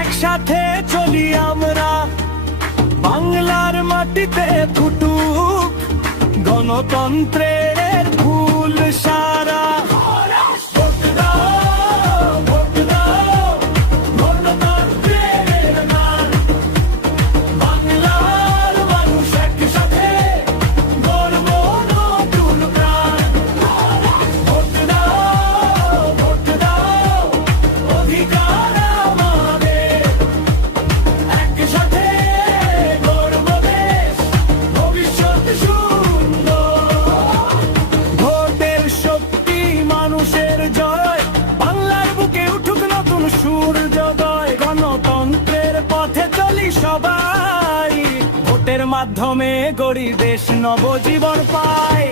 একসাথে চলি আমরা, বাংলার মাটিতে ফুটুক গণতন্ত্রের ফুল সারা। ভোট দাও, ভোট দাও, গণতন্ত্রের গান। বাংলার মানুষ একসাথে গর্ব নতুন প্রাণ। ভোট দাও, ভোট দাও, অধিকার আমাদের। একসাথে গর্ব দেশ, ভবিষ্যৎ সুন্দর। ভোটের শক্তি মানুষের জয়, বাংলার বুকে উঠুক নতুন সূর্যোদয়। গণতন্ত্রের পথে চলি সবাই, ভোটের মাধ্যমে গড়ি দেশ নবজীবন পায়।